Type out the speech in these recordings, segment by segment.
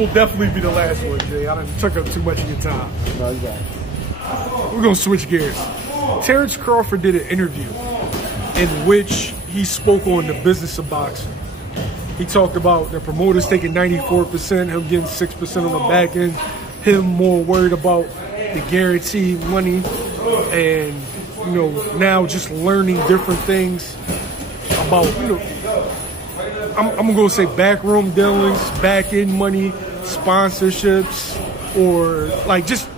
Will definitely be the last one, Jay. I done took up too much of your time. No, you got it. We're gonna switch gears. Terence Crawford did an interview in which he spoke on the business of boxing. He talked about the promoters taking 94%, him getting 6% on the back end, him more worried about the guaranteed money, and now just learning different things about I'm gonna say backroom dealings, back end money, sponsorships, or like just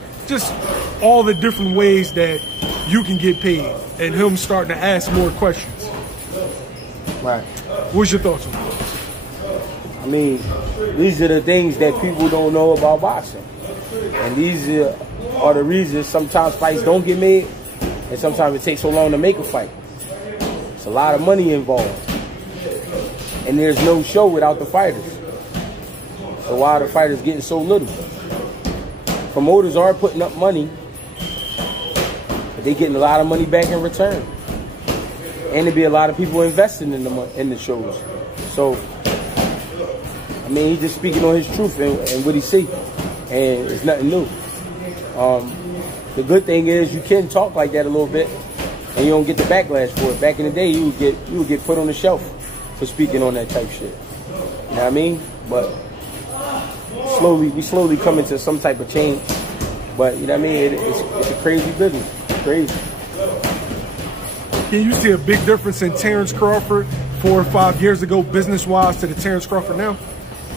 all the different ways that you can get paid, and him starting to ask more questions. Right. What's your thoughts on that? I mean, these are the things that people don't know about boxing. And these are the reasons sometimes fights don't get made, and sometimes it takes so long to make a fight. It's a lot of money involved. And there's no show without the fighters. So why are the fighters getting so little? Promoters are putting up money, but they're getting a lot of money back in return. And there be a lot of people investing in the shows. So, I mean, he's just speaking on his truth and what he see. And it's nothing new. The good thing is you can talk like that a little bit, and you don't get the backlash for it. Back in the day, you would get put on the shelf for speaking on that type shit. You know what I mean? But we slowly coming to some type of change. But you know what I mean? It's a crazy business. It's crazy. Can you see a big difference in Terence Crawford 4 or 5 years ago, business-wise, to the Terence Crawford now?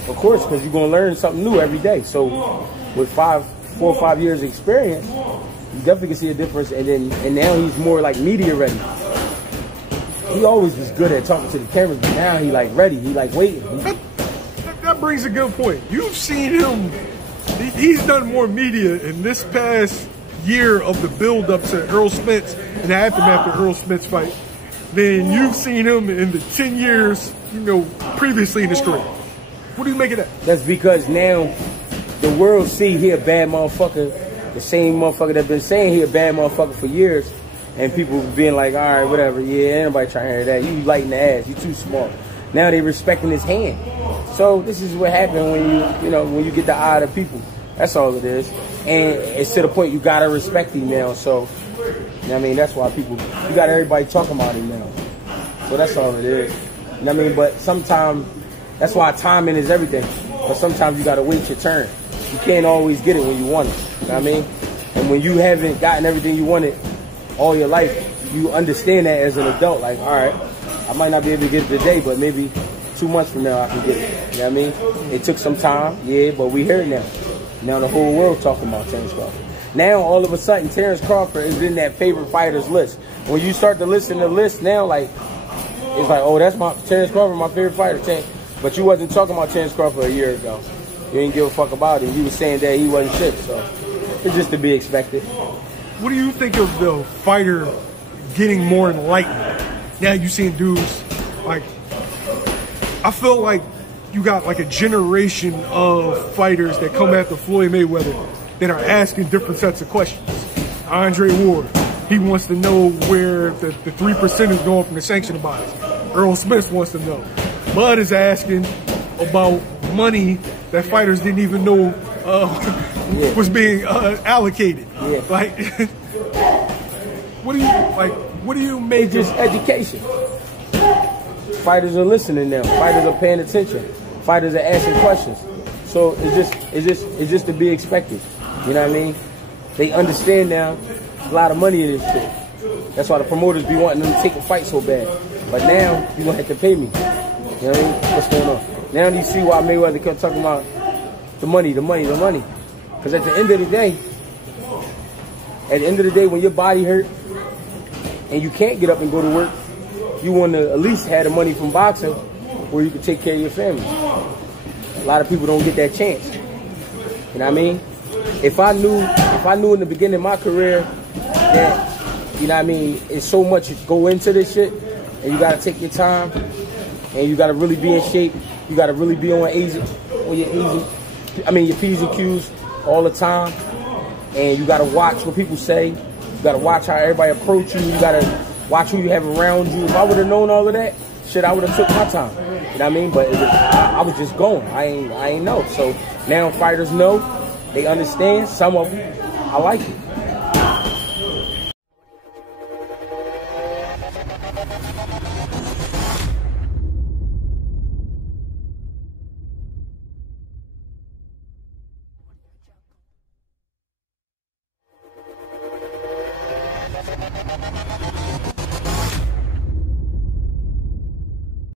Of course, because you're gonna learn something new every day. So with 4 or 5 years experience, you definitely can see a difference. And now he's more like media ready. He always was good at talking to the cameras, but now he like ready. He like waiting. That brings a good point. You've seen him. He's done more media in this past year of the build-up to Earl Spence and the aftermath of Earl Spence fight than you've seen him in the 10 years, previously in his career. What do you make of that? That's because now the world see he a bad motherfucker. The same motherfucker that been saying he a bad motherfucker for years. And people being like, all right, whatever, yeah, anybody trying to hear that. You light in the ass, you too small. Now they respecting his hand. So this is what happened when when you get the eye of the people. That's all it is. And it's to the point you gotta respect him now. So, I mean, that's why you got everybody talking about him now. So that's all it is. You know what I mean? But sometimes, that's why timing is everything. But sometimes you gotta wait your turn. You can't always get it when you want it. You know what I mean? And when you haven't gotten everything you wanted all your life, you understand that as an adult. Like, all right, I might not be able to get it today, but maybe 2 months from now I can get it. You know what I mean? It took some time, yeah, but we here now. Now the whole world talking about Terence Crawford. Now all of a sudden Terence Crawford is in that favorite fighters list. When you start to listen to the list now, like it's like, oh, that's Terence Crawford, my favorite fighter. But you wasn't talking about Terence Crawford a year ago. You didn't give a fuck about him. You was saying that he wasn't shit. So it's just to be expected. What do you think of the fighter getting more enlightened? Now you seeing dudes like, I feel like you got like a generation of fighters that come after Floyd Mayweather that are asking different sets of questions. Andre Ward, he wants to know where the 3% is going from the sanctioning bodies. Earl Smith wants to know. Bud is asking about money that fighters didn't even know was being allocated. Yeah. Like, what do you make? It's just education. Fighters are listening now. Fighters are paying attention. Fighters are asking questions. So it's just to be expected. You know what I mean? They understand now. There's a lot of money in this shit. That's why the promoters be wanting them to take a fight so bad. But now you gonna have to pay me. You know what I mean? What's going on? Now you see why Mayweather kept talking about the money, the money, the money. Because at the end of the day, when your body hurt and you can't get up and go to work, you want to at least have the money from boxing where you can take care of your family. A lot of people don't get that chance. You know what I mean? If I knew in the beginning of my career that, you know what I mean, it's so much go into this shit, and you gotta take your time, and you gotta really be in shape, you gotta really be on your P's and Q's all the time, and you gotta watch what people say, you gotta watch how everybody approach you, you gotta watch who you have around you. If I would have known all of that, shit, I would have took my time. You know what I mean? But I was just going. I ain't know. So now fighters know. They understand. Some of them, I like it.